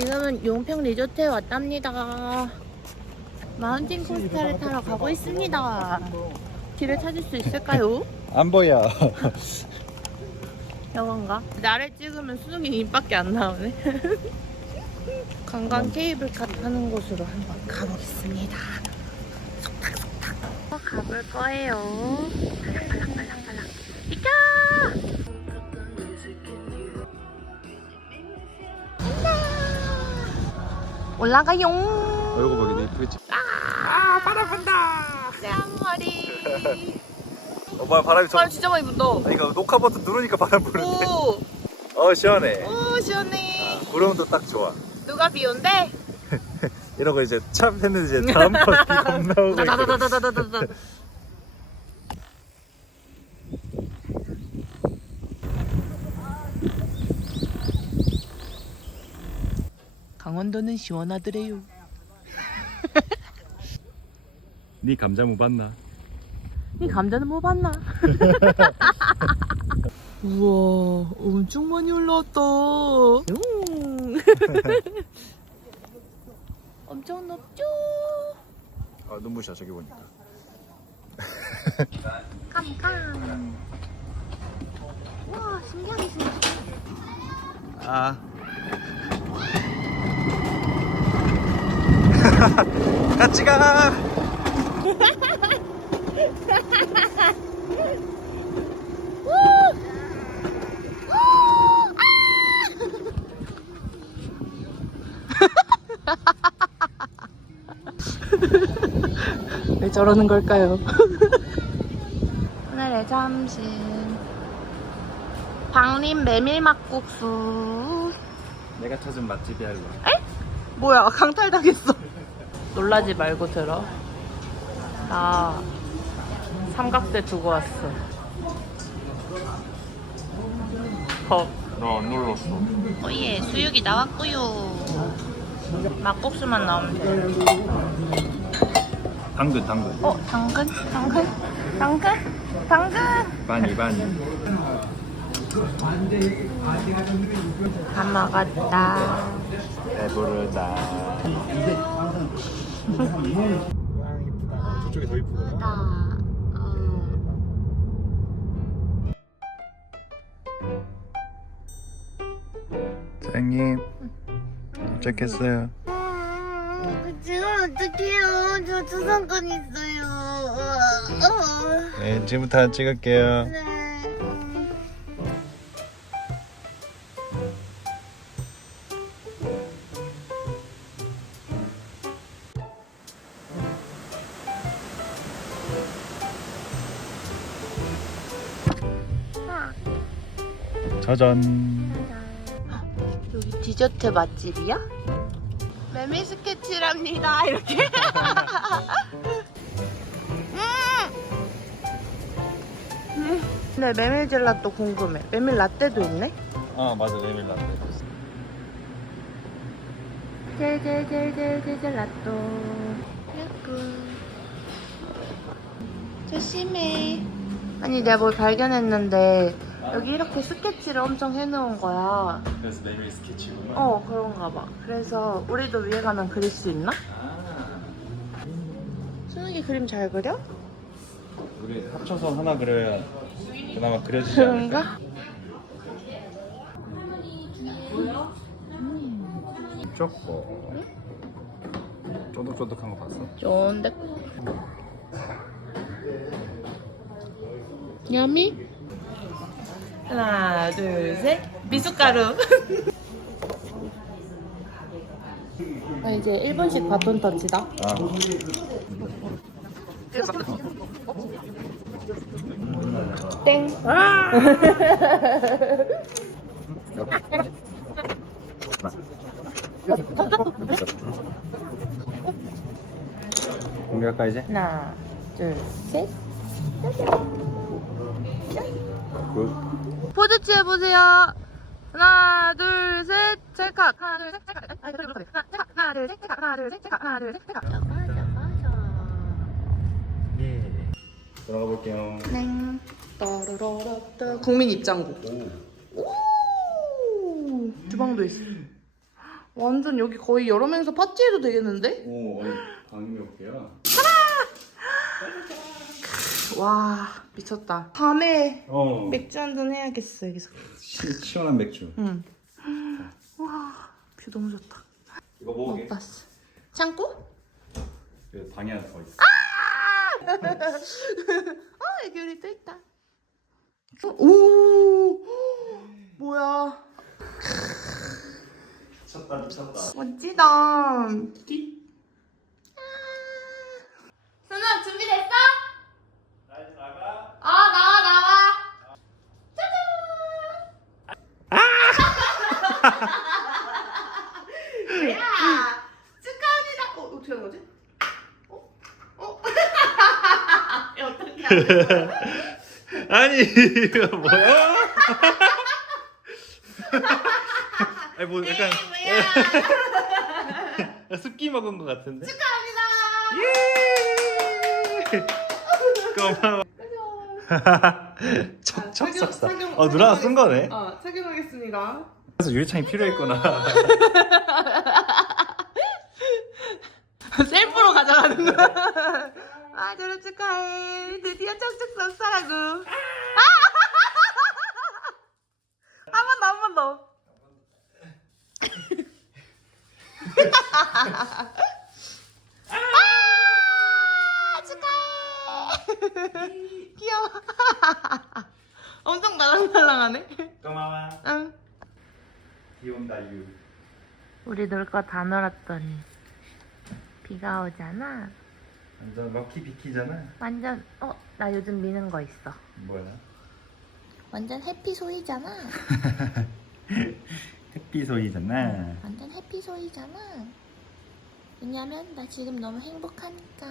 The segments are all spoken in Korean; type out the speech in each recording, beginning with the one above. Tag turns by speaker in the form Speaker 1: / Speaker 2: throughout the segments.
Speaker 1: 지금은 용평 리조트에 왔답니다. 마운틴 코스타를 타러 가고 있습니다. 길을 찾을 수 있을까요?
Speaker 2: 안 보여.
Speaker 1: 영화인가? 나를 찍으면 수능이 입밖에 안 나오네. 관광 케이블카 타는 곳으로 한번 가보겠습니다. 속닥속닥. 어, 가볼 거예요. 올라가용.
Speaker 2: 얼굴 보기 이쁘지.
Speaker 1: 아, 바람 분다. 쌍머리.
Speaker 2: 엄마 바람이 좀.
Speaker 1: 바람 진짜 많이 분다.
Speaker 2: 아, 이거 녹화 버튼 누르니까 바람 부는데.
Speaker 1: 오,
Speaker 2: 어 시원해.
Speaker 1: 오 시원해.
Speaker 2: 구름도 딱 좋아.
Speaker 1: 누가 비 온대?
Speaker 2: 이러고 이제 참 했는데 이제 다음 번비 겁나 오고 있거든.
Speaker 1: 다다다다다다다 강원도는 시원하더래요.
Speaker 2: 네 감자 무 봤나?
Speaker 1: 이 감자는 뭐 봤나? 우와, 엄청 많이 올라왔다. 음. 엄청 높죠?
Speaker 2: 아 눈부셔 저기 보니까.
Speaker 1: 깜깜. 와, 신기하게 생겼어.
Speaker 2: 아. 같이 가.
Speaker 1: 왜 저러는 걸까요? 오늘의 점심 방림 메밀막국수
Speaker 2: 내가 찾은 맛집이야 일로.
Speaker 1: 뭐야 강탈당했어 놀라지 말고 들어 나 삼각대 두고 왔어 겁
Speaker 2: 너안 눌렀어.
Speaker 1: 오예 수육이 나왔고요 막국수만 나오면 돼
Speaker 2: 당근 당근.
Speaker 1: 어? 당근? 당근? 당근? 당근?
Speaker 2: 많이 많이.
Speaker 1: 다 먹었다
Speaker 2: 배부르다. 저쪽이 더 이쁘다. 사장님 도착했어요.
Speaker 1: 지금 어떡해요 저 주상권 있어요 어,
Speaker 2: 네 지금부터 찍을게요.
Speaker 1: 네.
Speaker 2: 짜잔.
Speaker 1: 여기 디저트 맛집이야? 메밀 스케치랍니다 이렇게 음. 네 메밀 젤라또 궁금해 메밀 라떼도 있네
Speaker 2: 아 맞아 메밀 라떼.
Speaker 1: 젤젤젤젤젤 젤라또 예쁜 조심해 아니 내가 뭘 발견했는데 여기 이렇게 스케치를 엄청 해놓은 거야
Speaker 2: 그래서 메밀 스케치구나.
Speaker 1: 어 그런가 봐 그래서 우리도 위에 가면 그릴 수 있나? 수능이 그림 잘 그려?
Speaker 2: 우리 합쳐서 하나 그려야 그나마 그려지지 않을까?
Speaker 1: 그런가?
Speaker 2: 좁고 쫀득쫀득한 거 봤어?
Speaker 1: 좋은데 야미 하나 둘 셋. 미숫가루. 아 이제 일본식 바톤 터치다.
Speaker 2: 아!
Speaker 1: 땡
Speaker 2: 공개할까 이제?
Speaker 1: 하나 둘 셋
Speaker 2: 굿
Speaker 1: 포즈 취해보세요. 하나 둘 셋 찰칵. 하나 둘 셋 찰칵. 하나 둘셋 찰칵. 하나 둘 셋 찰칵. 하나 둘 셋 찰칵. 하나 둘 셋 찰칵.
Speaker 2: 예. 들어가 볼게요.
Speaker 1: 땡 따르르르따 국민 입장곡. 오. 주방도 있어. 완전 여기 거의 여러 명이서 파티해도 되겠는데?
Speaker 2: 오, 어이, 방이 몇 개야?
Speaker 1: 와 미쳤다. 밤에
Speaker 2: 어.
Speaker 1: 맥주 한 잔 해야겠어 여기서.
Speaker 2: 시, 시원한 맥주.
Speaker 1: 응. 와 뷰 너무 좋다.
Speaker 2: 이거
Speaker 1: 못
Speaker 2: 먹게.
Speaker 1: 봤어. 창고?
Speaker 2: 그 방에 하나 더 있어.
Speaker 1: 아 여기 우리 또 있다. 어, 오 뭐야
Speaker 2: 미쳤다, 미쳤다.
Speaker 1: 멋지다. 선아 준비됐어?
Speaker 2: 나 이제 나가.
Speaker 1: 아 나와 나와. 짜잔. 야 축하합니다. 어 어떻게 하는 거지? 어? 어? 야, 어떻게 하는 거야?
Speaker 2: 아니, 이거 뭐야? 아니, 뭐 약간? 습기 먹은 것 같은데?
Speaker 1: 축하합니다.
Speaker 2: 예! 고마워. 척척
Speaker 1: 착용,
Speaker 2: 싹싹.
Speaker 1: 착용,
Speaker 2: 어, 누나가 쓴 거네.
Speaker 1: 어 착용하겠습니다.
Speaker 2: 그래서 유리창이 필요했구나.
Speaker 1: 셀프로 가져가는 거야. 아, 졸업 축하해. 드디어 척척 썩사라고. 아! 한번 더, 한 번 더. 아, 축하해. 귀여워. 엄청 말랑말랑하네.
Speaker 2: 고마워.
Speaker 1: 응.
Speaker 2: 비온다 유.
Speaker 1: 우리 놀 거 다 놀았더니 비가 오잖아.
Speaker 2: 완전 럭키 비키잖아.
Speaker 1: 완전 어 나 요즘 미는 거 있어.
Speaker 2: 뭐야?
Speaker 1: 완전 해피 소이잖아.
Speaker 2: 햇빛 소리잖아.
Speaker 1: 완전 해피 소이잖아. 왜냐면 나 지금 너무 행복하니까.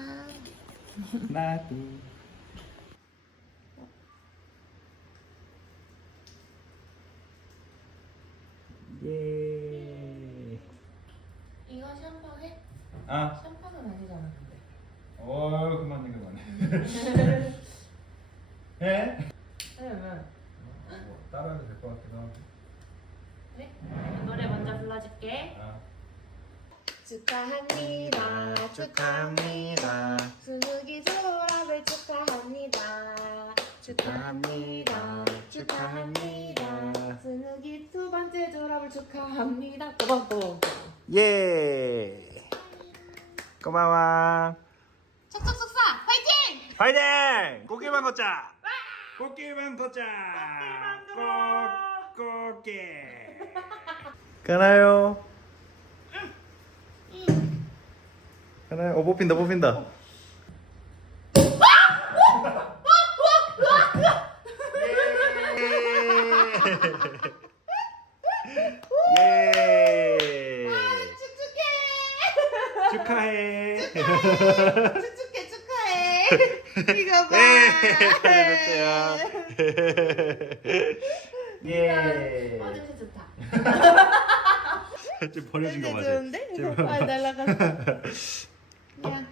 Speaker 2: 나도. 예.
Speaker 1: 이거 샴푸 해?
Speaker 2: 아,
Speaker 1: 샴푸는 아니잖아 근데.
Speaker 2: 어 그만 해?
Speaker 1: 왜 왜?
Speaker 2: 뭐 따라해도 될 것 같기도 하고.
Speaker 1: 그래? 노래 먼저 불러줄게.
Speaker 2: 아.
Speaker 1: 축하합니다.
Speaker 2: 축하합니다.
Speaker 1: 수능이 졸업을 축하합니다.
Speaker 2: 축하합니다. 축하합니다.
Speaker 1: 수능이 두 번째 졸업을 축하합니다. 또박또박.
Speaker 2: 예. 고마워. 파이팅! 꽃길만 걷자. 꽃길만 걷자. 꽃 꽃길. 가나요? 가나요? 어 뽑힌다 뽑힌다. 예.
Speaker 1: 축축해!
Speaker 2: 축하해.
Speaker 1: 축축해 축하해! 이거 봐!
Speaker 2: 네, 됐어요. 예.
Speaker 1: 어 냄새 좋다.
Speaker 2: 좀 버려진 거
Speaker 1: 냄새
Speaker 2: 맞아.
Speaker 1: 좋은데?
Speaker 2: 제발.
Speaker 1: 아 날라갔어. 야.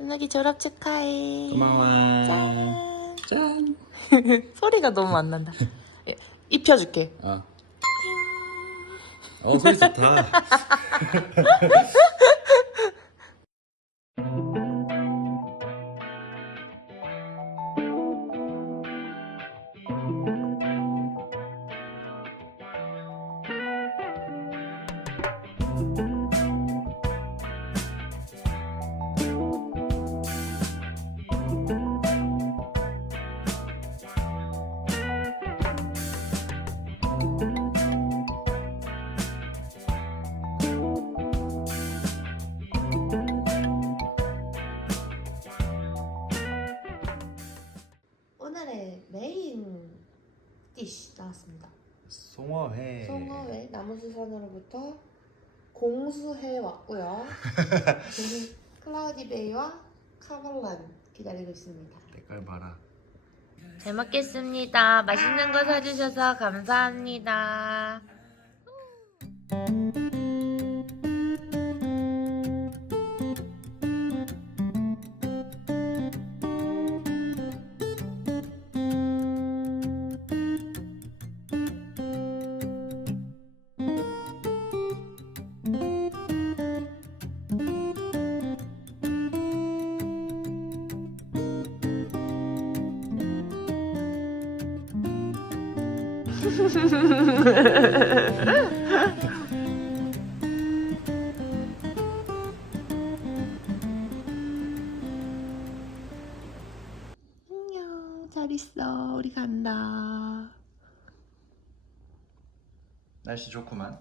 Speaker 1: 은혁이 졸업 축하해.
Speaker 2: 고마워.
Speaker 1: 짠.
Speaker 2: 짠.
Speaker 1: 소리가 너무 안 난다. 예, 입혀줄게.
Speaker 2: 어. 어 소리 좋다. 송어회.
Speaker 1: 송어회 나무수산으로부터 공수해 왔고요. 클라우디 베이와 카발란 기다리고 있습니다.
Speaker 2: 색깔 봐라.
Speaker 1: 잘 먹겠습니다. 맛있는 거 사주셔서 감사합니다. 안녕 잘 있어 우리 간다
Speaker 2: 날씨 좋구만.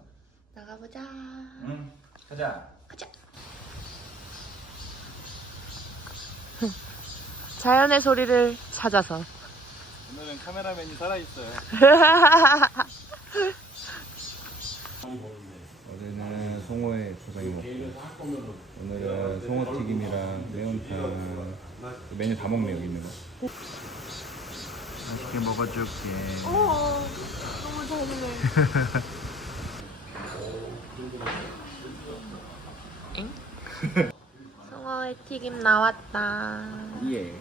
Speaker 1: 나가보자
Speaker 2: 응. 가자.
Speaker 1: 가자 자연의 소리를 찾아서
Speaker 2: 오늘은 카메라맨이 살아 있어요. 어제는 송어에 조상이 먹고 오늘은 송어 튀김이랑 매운탕 메뉴 다 먹네 여기 있는 거. 맛있게 먹어줄게.
Speaker 1: 어 너무 잘 먹네 엥? 송어의 튀김 나왔다
Speaker 2: 예.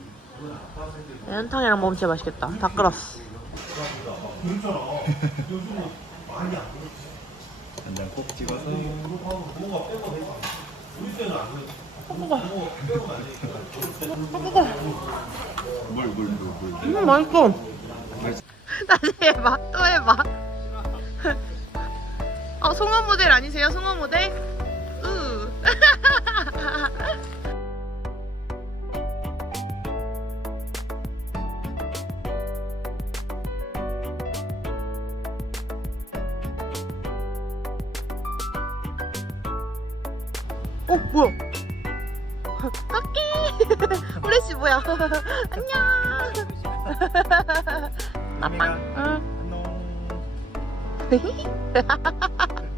Speaker 1: 매운탕이랑 먹으면 진짜 맛있겠다 다 끓었어
Speaker 2: 간장 콕 찍어서. 물물물 물.
Speaker 1: 음 맛있어 다시 해봐 또 해봐 어 송어 모델 아니세요 송어 모델? 안녕
Speaker 2: 안녕.
Speaker 1: 응.
Speaker 2: 안녕.